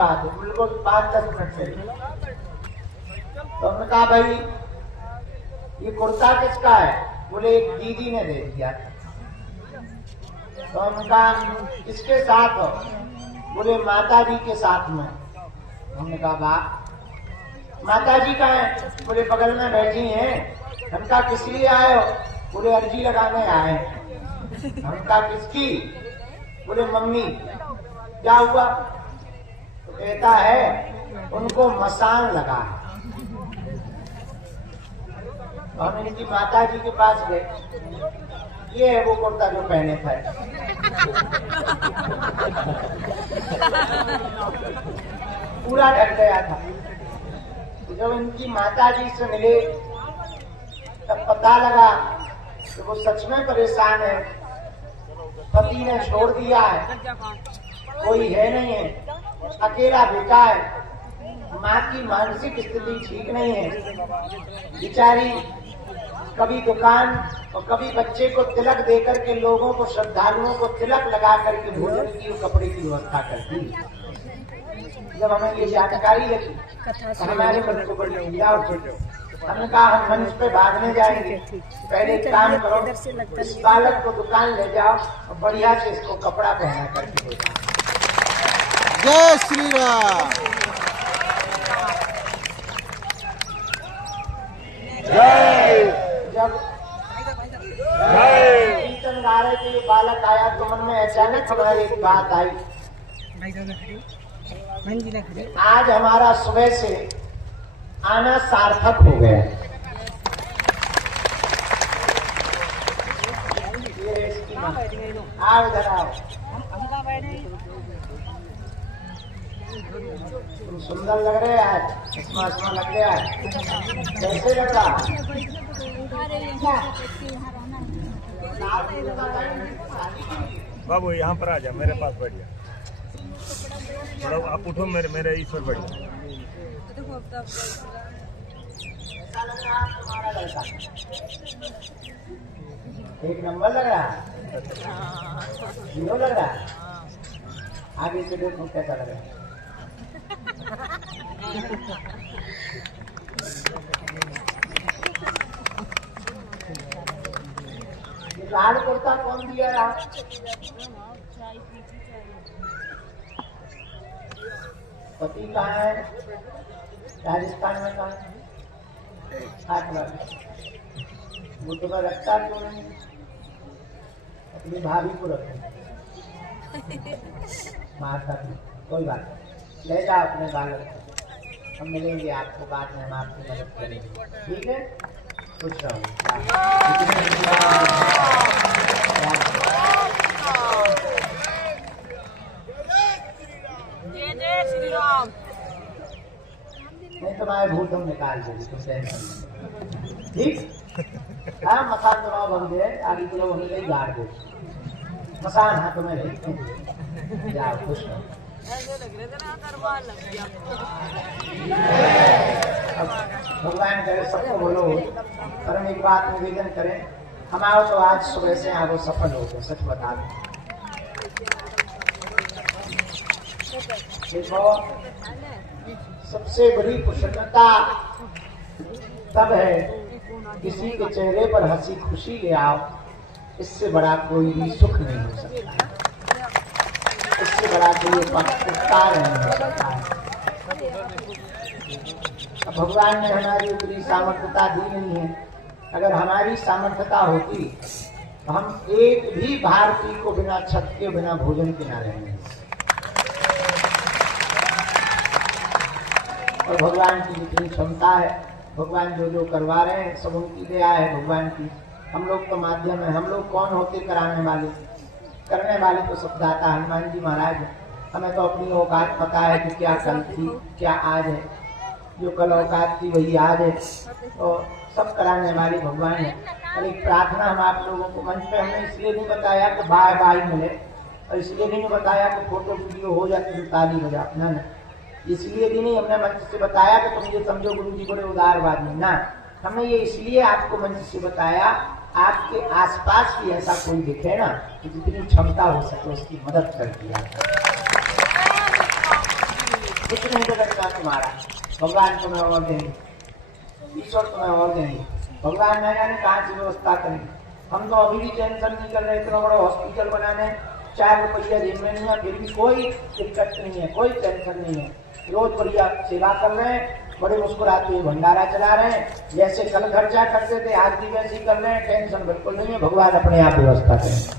बिल्कुल 5-10 मिनट से। तो हमने कहा भाई ये कुर्ता किसका है? बोले एक दीदी ने दे दिया। तो हमने कहा किसके साथ हो? बोले माता जी के साथ में। हमने कहा वाह, माता जी कहाँ है? बोले बगल में बैठी हैं। हम कहा किस लिए आए हो? बोले अर्जी लगाने आए। हम कहा किसकी? बोले मम्मी। क्या हुआ? तो कहता है उनको मसान लगा है। तो हम इनकी माता जी के पास गए। ये है वो कुर्ता जो पहने थे। पूरा ढक गया था। तो जब इनकी माता जी से मिले तब पता लगा कि वो सच में परेशान है। पति ने छोड़ दिया है, कोई है नहीं है, अकेला बेटा है, माँ की मानसिक स्थिति ठीक नहीं है। बेचारी कभी दुकान और कभी बच्चे को तिलक देकर के लोगों को, श्रद्धालुओं को तिलक लगा करके भोजन की और कपड़े की व्यवस्था करती है। जब हमें ये जानकारी लगी तो हमारे मन को बड़ी पीड़ा उठी। हमने कहा हम मंच पे भागने जाएंगे, पहले एक काम करो, इस बालक को दुकान ले जाओ और बढ़िया से इसको कपड़ा पहना करके दे जाओ। जय श्री राम। जय। जब कीर्तन गा रहे थे, ये बालक आया तो मन में अचानक हमारी एक बात आई। आज हमारा सुबह से आना सार्थक हो गया। ये इसकी मां। आओ इधर आओ। तुम सुंदर लग रहे हैं आज, चश्मा लग गया है। कैसे लग रहा? बाबू यहाँ पर आ जा, मेरे पास बैठ जा। मतलब आप उठो, मेरे इस पर बैठ जा। कैसा लग रहा है तुम्हारा लड़का? एक नंबर लग रहा है, हीरो लग रहा है। आगे से देखो कैसा लग रहा है। लाल कुर्ता कौन दिया रहा? पति कहाँ है? राजस्थान में कहाँ है? वो तुम्हें रखता क्यों नहीं? अपनी भाभी को रखो। मारता नहीं, कोई बात नहीं, ले जाओ अपने बालक को। हम मिलेंगे आपको बाद में, हम आपकी मदद करेंगे, ठीक है? खुश रहो। नहीं तुम्हारे भूत हम निकाल देंगे, तुम टेंशन ठीक। हाँ मसान तुम्हारा बन गए, आगे के लोग हमें गाड़ दो। मसान हाँ तुम्हें ले जाओ, खुश रहो। भगवान करे सबको बोलो। पर हम एक बात निवेदन करें, हमारा तो आज सुबह से यहाँ वो सफल हो गए, सच बता दें। देखो सबसे बड़ी प्रसन्नता तब है किसी के चेहरे पर हंसी खुशी ले आओ, इससे बड़ा कोई भी सुख नहीं हो सकता, इससे बड़ा कोई उपकार नहीं हो सकता है। अब भगवान ने हमारी उतनी सामर्थ्यता दी नहीं है। अगर हमारी सामर्थ्यता होती तो हम एक भी भारतीय को बिना छत के, बिना भोजन के ना रहेंगे। और भगवान की जितनी क्षमता है, भगवान जो करवा रहे हैं सब उनकी दया है भगवान की। हम लोग तो माध्यम है, हम लोग कौन होते कराने वाले? करने वाले तो सब दाता हनुमान जी महाराज है। हमें तो अपनी औकात पता है कि क्या कल थी क्या आज है। जो कल औकात थी वही आज है, तो सब कराने वाले भगवान है। और एक प्रार्थना हम आप लोगों को मंच पे हमने इसलिए नहीं बताया कि बाय बाय मिले, और इसलिए भी नहीं बताया कि फोटो वीडियो हो जाती तो ताली बजा ना, इसलिए भी नहीं हमने मंच से बताया कि तुम ये समझो गुरु जी बड़े उदारवादी ना। हमने ये इसलिए आपको मंच से बताया, आपके आसपास भी ऐसा कोई दिखे ना कि जितनी क्षमता हो सके उसकी मदद कर दिया। कुछ नहीं बिगड़ना तुम्हारा, भगवान तुम्हें और देंगे, ईश्वर तुम्हें और देंगे। भगवान न जाने कहाँ से व्यवस्था करेंगे। हम तो अभी भी टेंशन नहीं कर रहे, इतना बड़ा हॉस्पिटल बनाने 4 रुपया जेब में नहीं है, फिर भी कोई दिक्कत नहीं है, कोई टेंशन नहीं है। रोज बढ़िया सेवा कर रहे हैं, बड़े मुस्कुराते हुए भंडारा चला रहे हैं, जैसे कल खर्चा करते थे आज भी वैसे ही कर रहे हैं, टेंशन बिल्कुल नहीं है। भगवान अपने आप व्यवस्था करेंगे।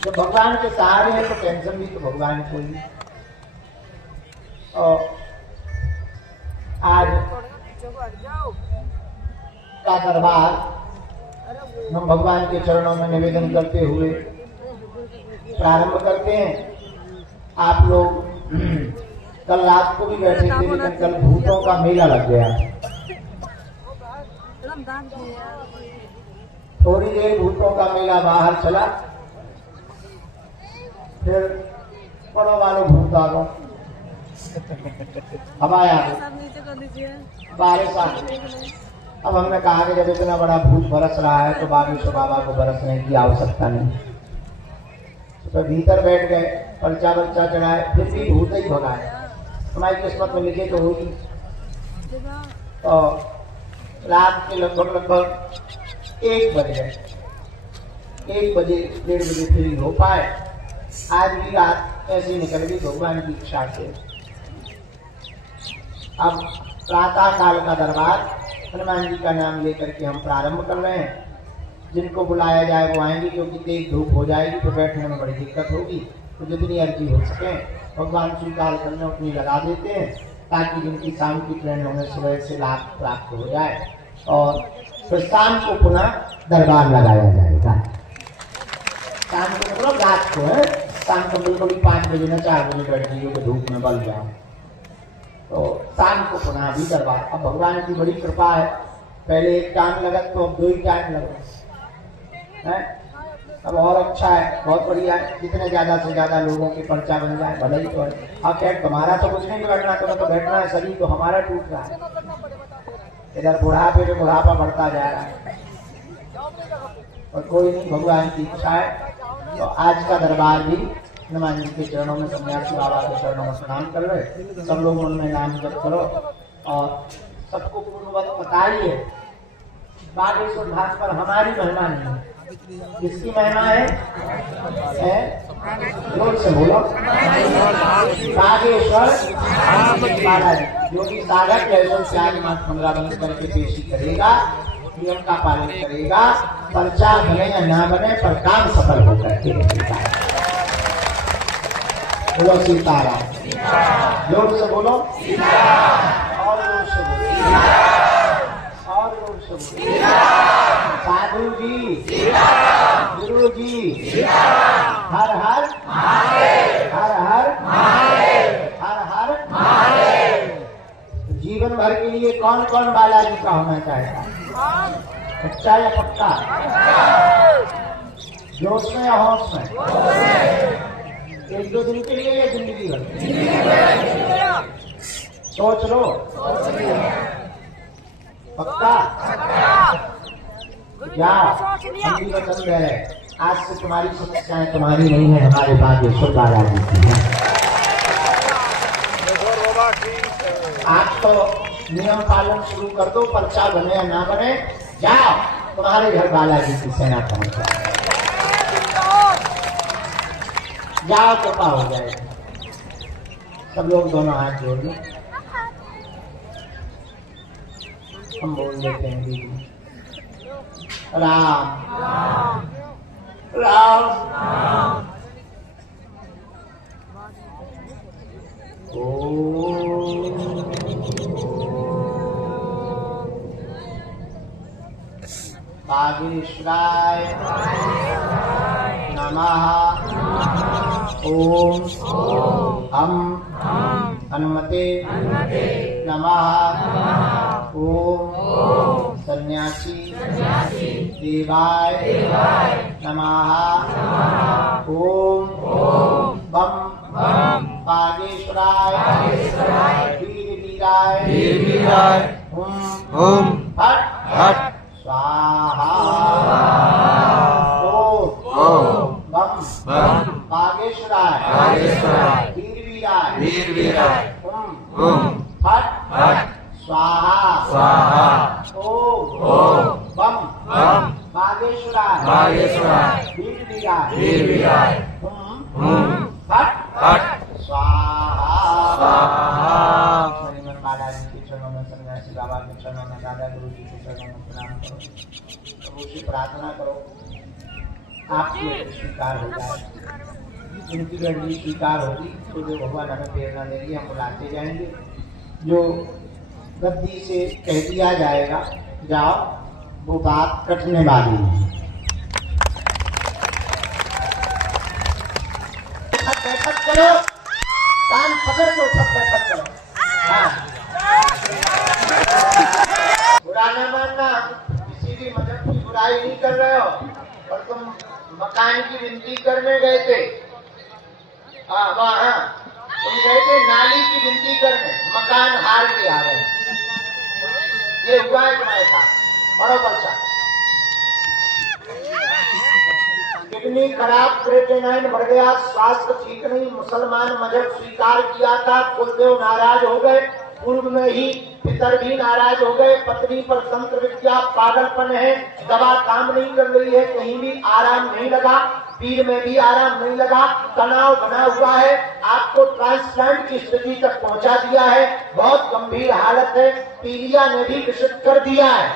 जब भगवान के सहारे हैं तो टेंशन भी तो भगवान को ही। और आज का दरबार हम भगवान के चरणों में निवेदन करते हुए प्रारंभ करते हैं। आप लोग कल रात को भी बैठे थे, लेकिन कल भूतों का मेला लग गया। थोड़ी देर भूतों का मेला बाहर चला, फिर पड़ो वालों भूत आ गो, हवाया बारिश आ गई। अब हमने कहा कि जब इतना बड़ा भूत बरस रहा है तो बागेश्वर बाबा को बरसने की आवश्यकता नहीं। तो भीतर बैठ गए, पर्चा वर्चा चढ़ाए, फिर भी भूत ही भगाए। हमारी किस्मत में लिखे तो होगी। तो रात के लगभग 1 बज गए, 1 बजे 1:30 बजे फ्री हो पाए। आज भी रात ऐसे ही निकल गई भगवान की इच्छा से। अब प्रातः काल का दरबार हनुमान जी का नाम लेकर के हम प्रारंभ कर रहे हैं। जिनको बुलाया जाए वो आएंगे, क्योंकि तेज धूप हो जाएगी तो बैठने में बड़ी दिक्कत होगी। तो जितनी अर्जी हो सके भगवान स्वीकार करने अपनी लगा देते हैं, ताकि जिनकी शाम की ट्रेन होने सुबह से लाभ प्राप्त हो जाए। और फिर शाम को पुनः दरबार लगाया जाएगा। शाम को मतलब रात को है, शाम को बिल्कुल 5 बजे न 4 बजे बैठ जाइए तो धूप में बल जाओ। तो शाम को पुनः भी दरबार। अब भगवान की बड़ी कृपा है, पहले 1 टाइम लगा तो अब 2 ही टाइम लगा है। अब और अच्छा है, बहुत बढ़िया है। जितने ज्यादा से ज्यादा लोगों की पर्चा बन जाए भले ही तो है। अब खैर तुम्हारा तो कुछ नहीं बैठना, तुम्हें तो बैठना है, शरीर तो हमारा टूट रहा है। इधर बुढ़ापे में बुढ़ापा बढ़ता जा रहा है, और कोई नहीं, भगवान की इच्छा है। तो आज का दरबार भी हनुमान जी के चरणों में, सन्यासी बाबा के चरणों में प्रणाम कर रहे। सब लोग मन में नाम जप करो और सबको पूर्ववत बताइए। बागेश्वर घाट पर हमारी महिमा नहीं है, किसकी महिमा है? जोर से बोलो, बागेश्वर बालाजी। जो भी साधक लहसुन प्याज मांस 15 बंद करके पेशी करेगा, नियम का पालन करेगा, प्रचार बने या ना बने पर काम सफल होकर के रहेगा। बोलो सीताराम, जोर से बोलो, और जोर से बोलो, और जोर से बोलो। साधु जी, गुरु जी, हर हर हर हर हर हर। जीवन भर के लिए कौन कौन बालाजी का होना चाहता है? सच्चा या पक्का? जोश में या होश में? 1-2 दिन के लिए या जिंदगी भर? सोच लो, पक्का? जाओ, हम भी वचन दे रहे, आज से तुम्हारी समस्याएं तुम्हारी नहीं है, हमारे बागेश्वर बालाजी की है। आज तो नियम पालन शुरू कर दो, पर्चा बने या ना बने, जाओ तुम्हारे घर बालाजी की सेना पहुंच जाए। जाओ कृपा हो जाएगा। सब लोग दोनों हाथ जोड़ लो, हम बोल देते हैं दीदी राम राम बागेश्वराय नमः। ओम हम हनुमते नमः। ओम सन्यासी देवाय नमः। ओम बम बागेश्वराय वीर वीराय ओम हट हट स्वाहा। ओम बम बागेश्वराय बागेश्वराय वीरवीराय वीरवीराय ओम फट फट स्वाहा स्वाहा ओम बम बागेश्वराय बागेश्वराय वीरवीराय वीरवीराय ओम फट फट स्वाहा स्वाहा। श्रीमन बालाजी के चरणों में, सन्यासी बाबा के चरणों में, दादा गुरु जी के चरणों में प्रणाम करो। प्रभु से प्रार्थना करो आपकी स्वीकार हो जाए। इनकी गणनी स्वीकार होगी तो जो भगवान हमें प्रेरणा देंगे हम बुलाते जाएंगे। जो गद्दी से कह दिया जाएगा जाओ वो बात कटने वाली है। बैठक करो, कान पकड़ के सब बैठक करो। हाँ। बुरा न मानना, किसी भी मजहब की बुराई नहीं कर रहे हो, और तुम मकान की विनती करने गए थे। वहाँ तुम गए थे नाली की विनती करने, मकान हार के आ गए। ये हुआ है तुम्हारे साथ। बराबर सा किडनी खराब, क्रिएटिनिन बढ़ गया, स्वास्थ्य ठीक नहीं, मुसलमान मजहब स्वीकार किया था, कुलदेव नाराज हो गए, पूर्व में ही पितर भी नाराज हो गए, पत्नी पर तंत्र विद्या पागलपन है, दवा काम नहीं कर रही है, कहीं भी आराम नहीं लगा, पीर में भी आराम नहीं लगा, तनाव बना हुआ है, आपको ट्रांसप्लांट की स्थिति तक पहुंचा दिया है, बहुत गंभीर हालत है, पीलिया ने भी घोषित कर दिया है।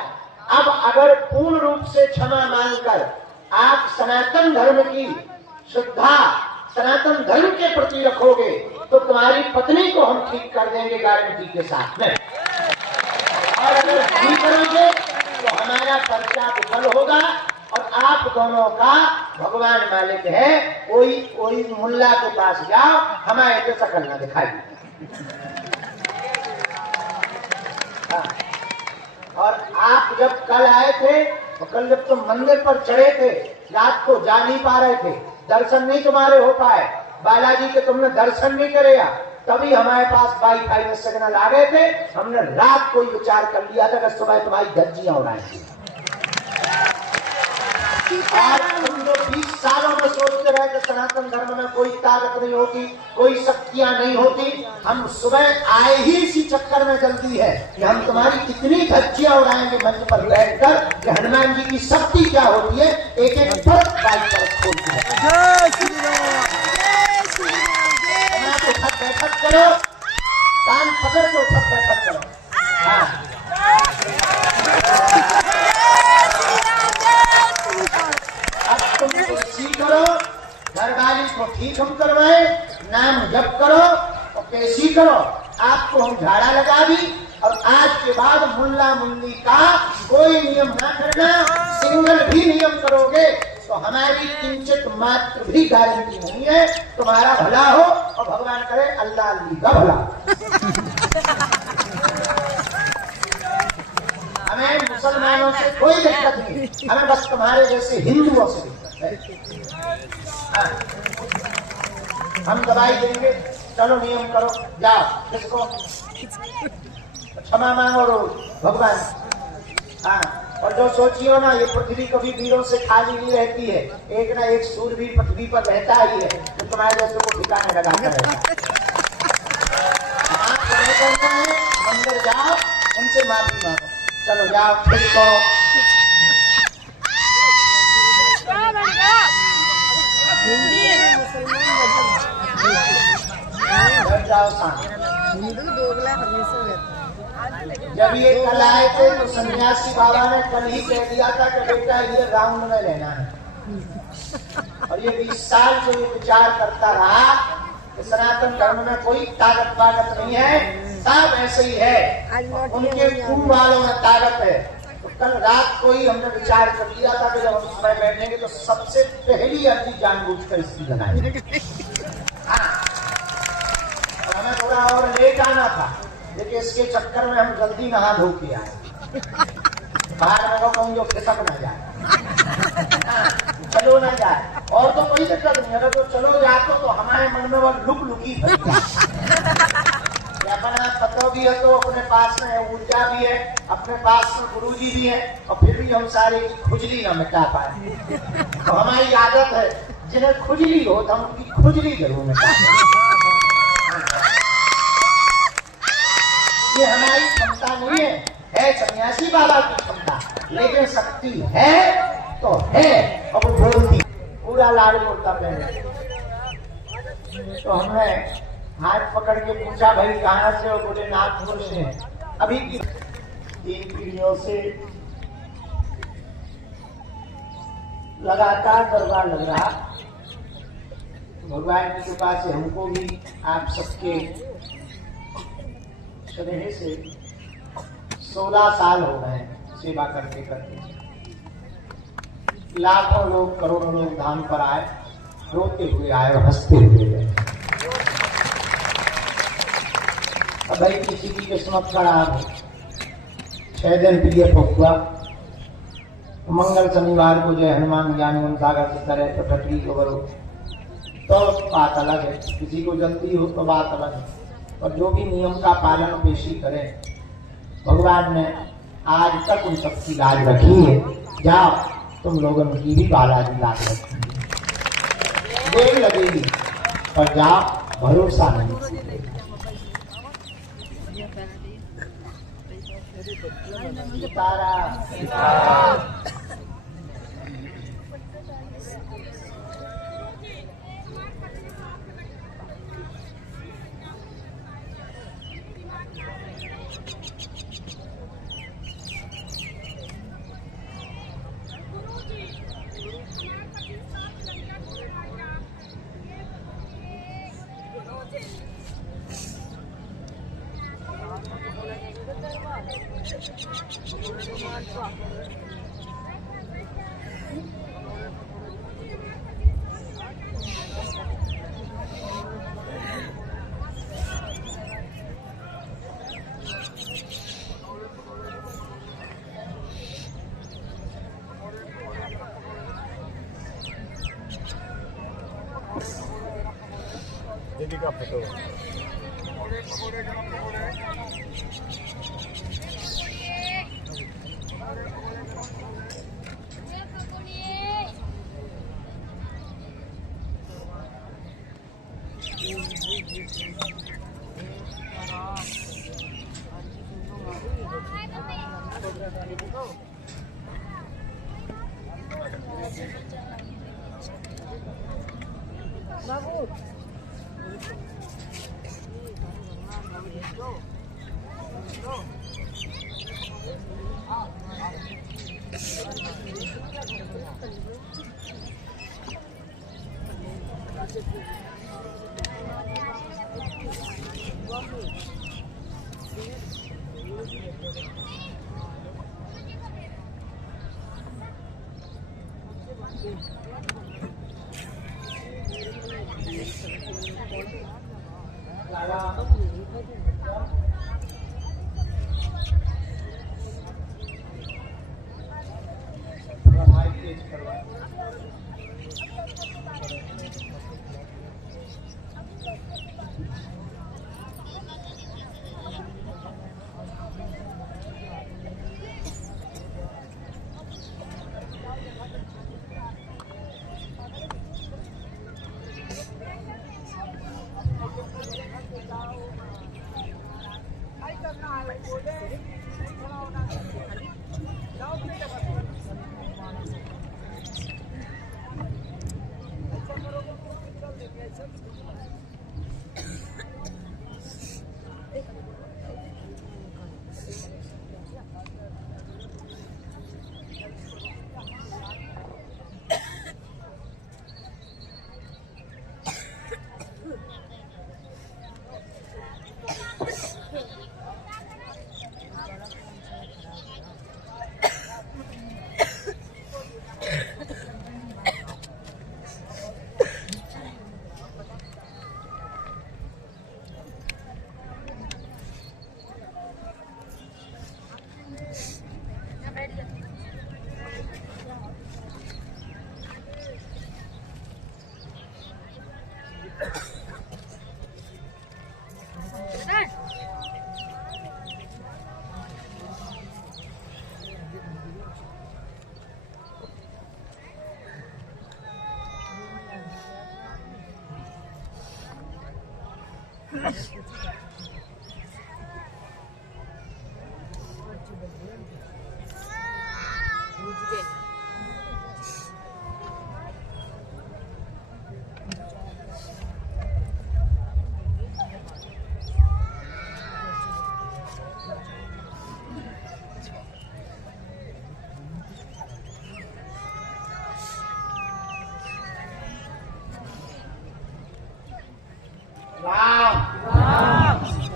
अब अगर पूर्ण रूप से क्षमा मांगकर आप सनातन धर्म की श्रद्धा सनातन धर्म के प्रति रखोगे तो तुम्हारी पत्नी को हम ठीक कर देंगे गारंटी के साथ में। और अगर नहीं करोगे तो हमारा पर्चा विफल होगा और आप दोनों का भगवान मालिक है। कोई मुल्ला के पास जाओ, हमारे पे शकल ना दिखाई। और आप जब कल आए थे तो कल जब तुम मंदिर पर चढ़े थे, रात को जा नहीं पा रहे थे, दर्शन नहीं तुम्हारे हो पाए, बालाजी के तुमने दर्शन नहीं करेगा, तभी हमारे पास वाईफाई में सिग्नल आ गए थे। हमने रात को ही विचार कर लिया था कि सुबह तुम्हारी धज्जियां उड़ाएंगी। और तुम जो 20 सालों में सोचते रहे कि सनातन धर्म में कोई ताकत नहीं होती, कोई शक्तियां नहीं होती, हम सुबह आए ही इसी चक्कर में जल्दी है कि हम तुम्हारी इतनी धज्जियां उड़ाएंगे मंच पर बैठकर कि हनुमान जी की शक्ति क्या होती है एक एक फर्क बाइक पर खोलती है। बैठक करो, कान पकड़ के सब बैठक करो। हाँ। अब तुम कुर्सी करो, घरवाली को ठीक हम करवाए, नाम जप करो और पेशी करो। आपको हम झाड़ा लगा दी और आज के बाद मुल्ला मुल्ली का कोई नियम ना करना। सिंगल भी नियम करोगे तो हमारी किंचित मात्र भी गारंटी नहीं है तुम्हारा भला हो और भगवान करे अल्लाह अल्ली का भला। हमें मुसलमानों से कोई दिक्कत नहीं, हमें बस तुम्हारे जैसे हिंदुओं से दिक्कत है। हम दवाई देंगे, चलो नियम करो, जाओ किसको क्षमा मांगो रोज भगवान। हाँ, और जो सोचियो ना ये पृथ्वी कभी वीरों से खाली नहीं रहती है, एक ना एक सूरवीर पृथ्वी पर रहता ही है तो तुम्हारे जैसे को ठिकाने लगाता रहता है। मंदिर जाओ, उनसे माफी मांगो, चलो जाओ किसको जाओ सामने। जब ये कल आए थे तो सन्यासी बाबा ने कल ही कह दिया था कि बेटा ये राउंड में लेना है, और ये 20 साल से ये विचार करता रहा कि सनातन धर्म में कोई ताकत वाकत नहीं है, सब ऐसे ही है, उनके कुंभ वालों में ताकत है। तो कल रात को ही हमने विचार कर लिया था कि जब हम सुबह बैठेंगे तो सबसे पहली अर्जी जानबूझकर इसकी बनाएंगे। हमें थोड़ा और लेट आना था, लेकिन इसके चक्कर में हम जल्दी नहा धो के आए। बाहर में कहूँ जो खिसक ना जाए, चलो ना जाए, और तो कोई दिक्कत नहीं। अगर तो चलो जाते तो हमारे मन में वो लुक लुकी अपना पतो भी है, तो अपने पास में ऊर्जा भी है, अपने पास में गुरु जी भी है, और फिर भी हम सारे की खुजली ना मिटा पाए। तो हमारी आदत है जिन्हें खुजली हो तो उनकी खुजली जरूर मिटाए। ये हमारी क्षमता नहीं है सन्यासी बाबा की क्षमता, लेकिन शक्ति है तो है। अब वो बोलती पूरा लाल कुर्ता पहने, तो हमने हाथ पकड़ के पूछा भाई कहाँ से हो? बोले नागपुर से। अभी की 3 पीढ़ियों से लगातार दरबार लग रहा। भगवान की कृपा से हमको भी आप सबके स्नेह से 16 साल हो गए सेवा करते करते। लाखों लोग करोड़ों लोग धाम पर आए, रोते हुए आए और हंसते हुए गए। अब भाई किसी की किस्मत खराब हो, 6 दिन पीएफ हुआ, मंगल शनिवार को जो हनुमान ज्ञान सागर की तरह तो टटरी को करो तो बात अलग है, किसी को जल्दी हो तो बात अलग है। और जो भी नियम का पालन पेशी करें, भगवान ने आज तक उन सबकी लाज रखी है। जाओ तुम लोगों की भी बालाजी लाज रखी, देर लगेगी पर जाओ, भरोसा नहीं। दीदी का फोटो बाबू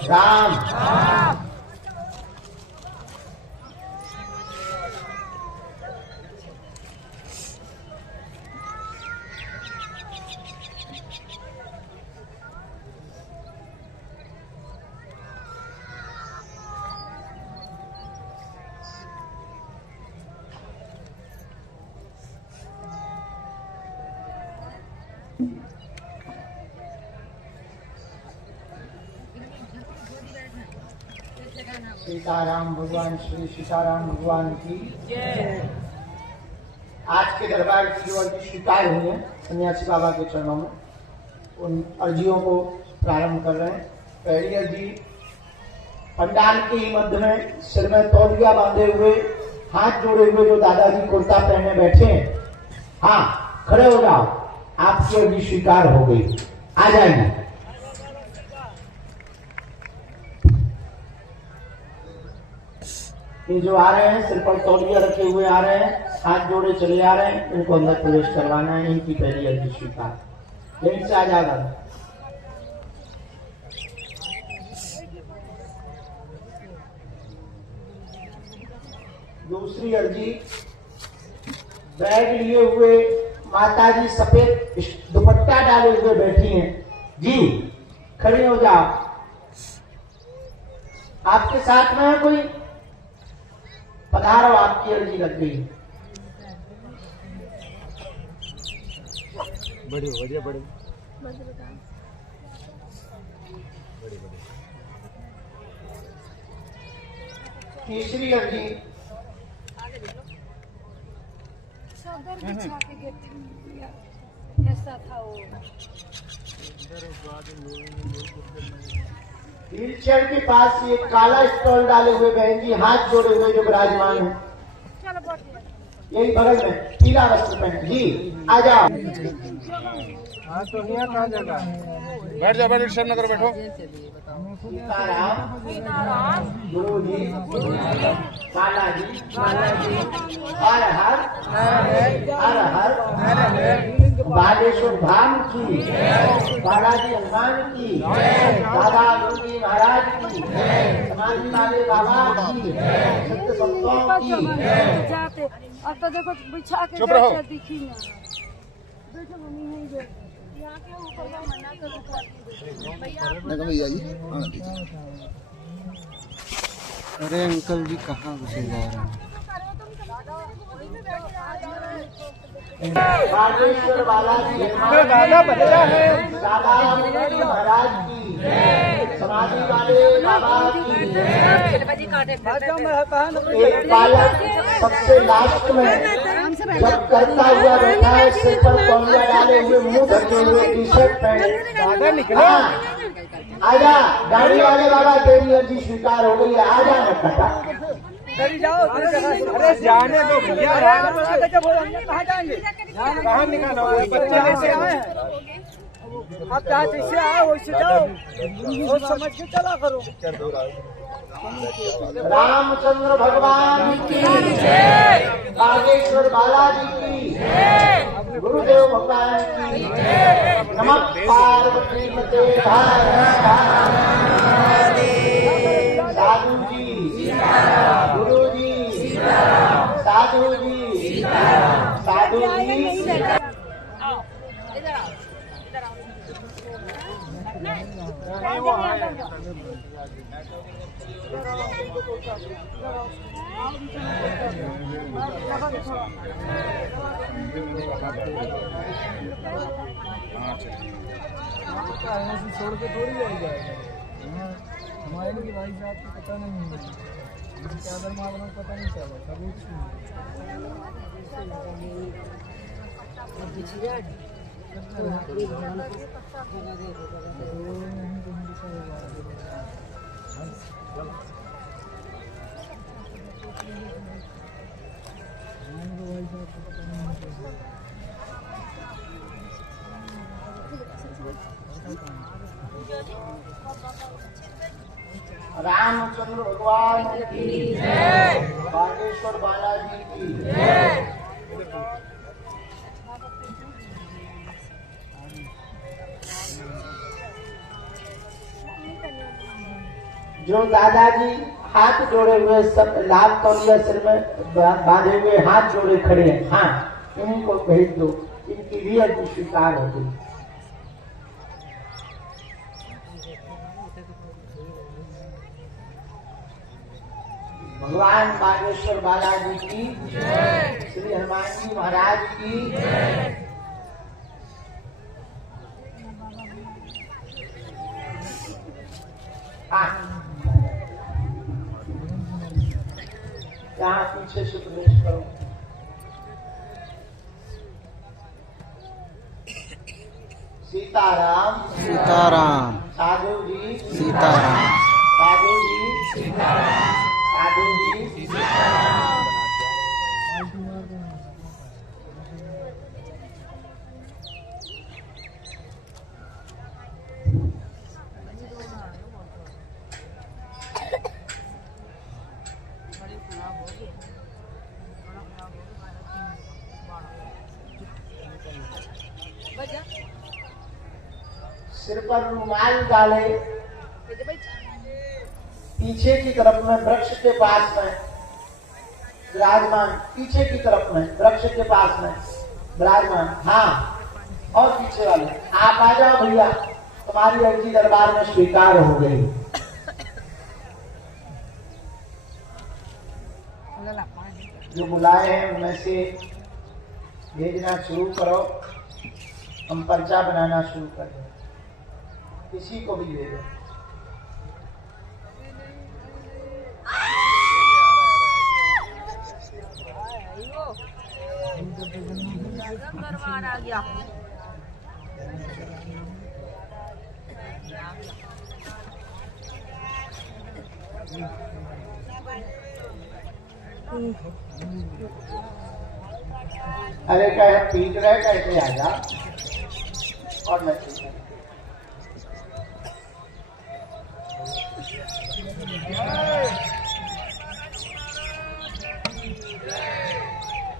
राम सीताराम भगवान श्री सीताराम भगवान की आज के दरबार की जो अर्जी स्वीकार हुई है सन्यासी बाबा के चरणों में, उन अर्जियों को प्रारंभ कर रहे हैं। पहली अर्जी, पंडाल के ही मध्य में सिर में तौलिया बांधे हुए, हाथ जोड़े हुए जो दादाजी कुर्ता पहने बैठे हैं, हाँ खड़े हो जाओ, आपकी अर्जी स्वीकार हो गई, आ जाएंगे। ये जो आ रहे हैं सिर पर तौलिया रखे हुए आ रहे हैं, हाथ जोड़े चले आ रहे हैं, इनको अंदर प्रवेश करवाना है। इनकी पहली अर्जी स्वीकार, यहीं से आ जाएगा। दूसरी अर्जी, बैग लिए हुए माताजी सफेद दुपट्टा डाले हुए बैठी हैं, जी खड़ी हो जाओ। आपके साथ में है कोई? पधारो, आपकी अर्जी लग गई। बड़ी बढ़िया बड़ी तीसरी अर्जी, चादर बिछा के कैसा था वो? व्हील चेयर के पास ये काला स्टॉल डाले हुए बहन जी, हाथ जोड़े हुए जो विराजमान है, यही बगल में पीला वस्त्र पहने, जी आ जाओ। हाँ तो यहाँ कहाँ जगह? बैठ जाओ, बैठ शर्म न करो, बैठो। सीताराम गुरु जी, बालाजी, हर हर हर हर बालेश्वर धाम की, बालाजी हनुमान की, बाबा गुरु जी महाराज की, समाधि वाले बाबा की, सत्य संतों की। जाते अब तो देखो बिछा के चुप रहो। दिखी ना, देखो मम्मी नहीं बैठी यहाँ के ऊपर का मना करो भैया जी। हाँ ठीक है। अरे अंकल जी कहाँ घुसे जा रहे हैं? बागेश्वर बालाजी दादा बच्चा है। दादा महाराज की, समाधि वाले बाबा की। एक बालक सबसे लास्ट में जब करता हुआ बैठा है, सिर पर तौलिया डाले हुए, मुंह ढके हुए, टी शर्ट पहने। हाँ आजा, गाड़ी वाले बाबा तेरी अर्जी स्वीकार हो गई है, आजा मत बेटा। अरे जाने दो भैया, कहाँ जाएंगे? कहाँ निकाला? बच्चे ऐसे आए, आप जहाँ जैसे आए वैसे जाओ, सोच समझ के चला करो। रामचंद्र भगवान की, बागेश्वर बालाजी की, गुरुदेव भगवान की। नमः पार्वती मते साधु जी, गुरु जी, साधु जी, साधु जी। छोड़ के थोड़ी जाएगा, हमारे लिए भाई साहब को पता नहीं है, चादर मारना पता नहीं चला कभी। रामचंद्र भगवान की जय, बागेश्वर बालाजी की जय। जो दादाजी हाथ जोड़े हुए सब लाभ तौलिया सिर में बांधे हुए हाथ जोड़े खड़े हैं, हाँ इन्हीं को भेज दो, इनकी भी अर्जी स्वीकार हो गई। भगवान बागेश्वर बालाजी की जय, श्री हनुमान जी महाराज की जय। यहाँ पीछे से प्रवेश करो। सीताराम सीताराम, साधु जी सीताराम, साधु जी सीताराम, साधु जी सीताराम। सिर पर रुमाल डाले, पीछे की तरफ में वृक्ष के पास में विराजमान, पीछे की तरफ में वृक्ष के पास में विराजमान, हाँ और पीछे वाले आप आ जाओ भैया, तुम्हारी अर्जी दरबार में स्वीकार हो गई। जो बुलाए हैं उनमें से भेजना शुरू करो, हम पर्चा बनाना शुरू कर दें, किसी को भी दे दो। दरबार आ गया। अरे कहे पीट रहे कैसे आ जा और मैं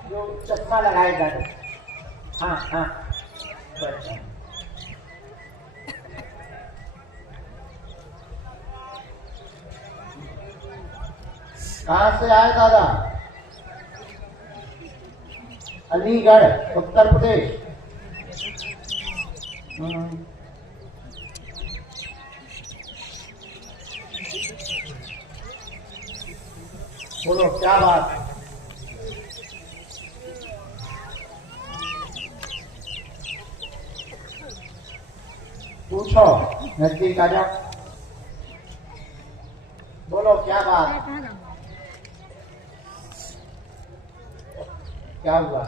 जो चश्मा लगाएगा, हाँ हाँ कहाँ से आए दादा? अलीगढ़ उत्तर प्रदेश। बोलो क्या बात? पूछो, नजदीक आ जाओ, बोलो क्या बात? क्या हुआ?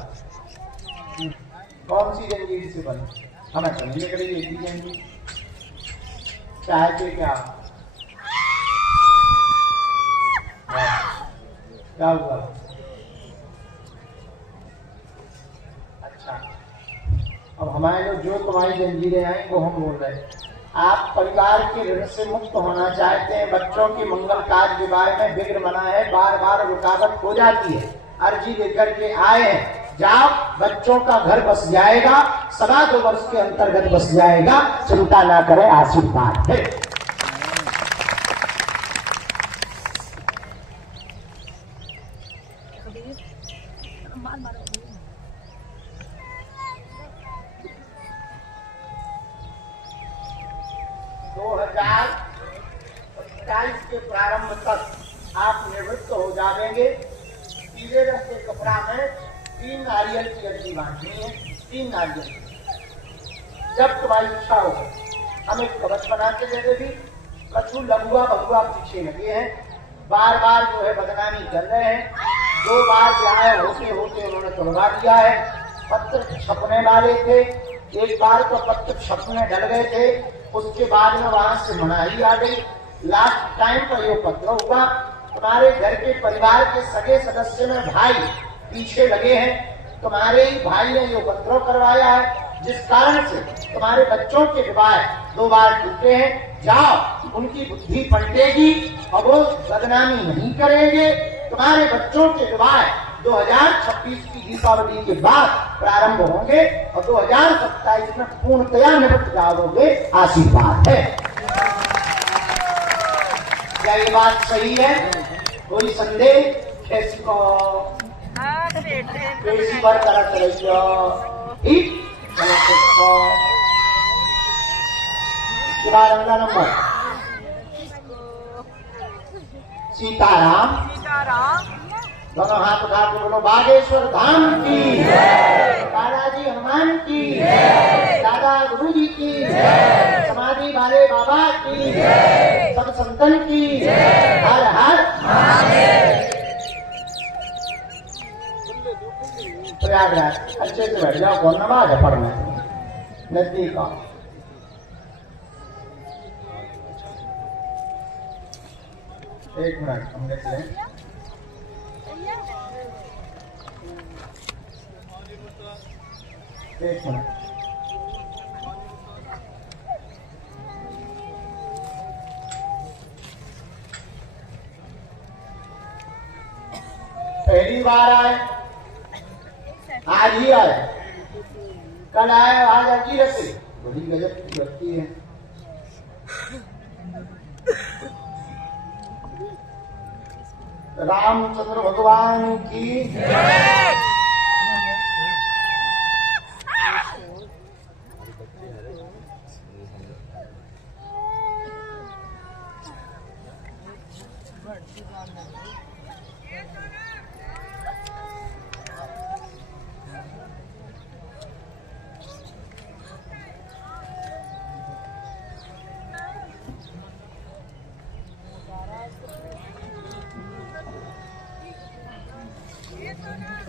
कौन सी जंजीर से बनी? हमें समझ लग रही है जंजीर, चाहते क्या? क्या हुआ? अच्छा, अब हमारे लोग जो तुम्हारी जंजीरें आई वो हम बोल रहे हैं। आप परिवार के ऋण से मुक्त होना चाहते हैं, बच्चों की मंगल कार्य विवाह में विघ्न बना है, बार बार रुकावट हो जाती है, अर्जी लेकर के आए हैं, जाओ बच्चों का घर बस जाएगा, 2.25 वर्ष के अंतर्गत बस जाएगा, चिंता ना करें, आशीर्वाद है। के प्रारंभ तक आप निवृत्त हो जाएंगे। पीले रंग के कपड़ा में 3 नारियल की अर्जी बांधनी है, 3 नारियल। जब तुम्हारी इच्छा हो हम एक कवच बना के दे देगी। कछु लघुआ बघुआ पीछे लगे हैं, बार बार जो है बदनामी कर रहे हैं। 2 बार न्याय होते होते उन्होंने तोड़वा दिया है। पत्र छपने वाले थे, एक बार तो पत्र छपने डल गए थे, उसके बाद में वहां से मनाही आ गई। लास्ट टाइम पर ये पत्र हुआ। तुम्हारे घर के परिवार के सगे सदस्य में भाई पीछे लगे हैं, तुम्हारे ही भाई ने ये पत्र करवाया है। जिस कारण से तुम्हारे बच्चों के विवाह 2 बार टूटे हैं, जाओ उनकी बुद्धि पलटेगी और वो बदनामी नहीं करेंगे। तुम्हारे बच्चों के विवाह 2026 की दीपावली के बाद प्रारंभ होंगे और 2027 में पूर्णतया निपट जाओगे। आशीर्वाद है। क्या ये बात सही है? कोई संदेह? कैसी को कैसी बार तरह ठीक। इसके बाद अगला नंबर सीताराम। दोनों हाथ उठा के बोलो बागेश्वर धाम की, दादाजी हनुमान की, दादा गुरु जी की, समाधि वाले बाबा की, सब संतन की। हर हर प्रयागराज। अच्छे से बैठ जाओ। कौन नमाज है पढ़ना? नजदीक आओ। एक मिनट हम देख लें। एक मिनट। पहली बार आए, आज ही आए, कल आए, आज अजीब से बड़ी गजब की व्यक्ति है। रामचंद्र भगवान की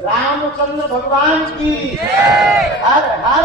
रामचंद्र भगवान की हर हर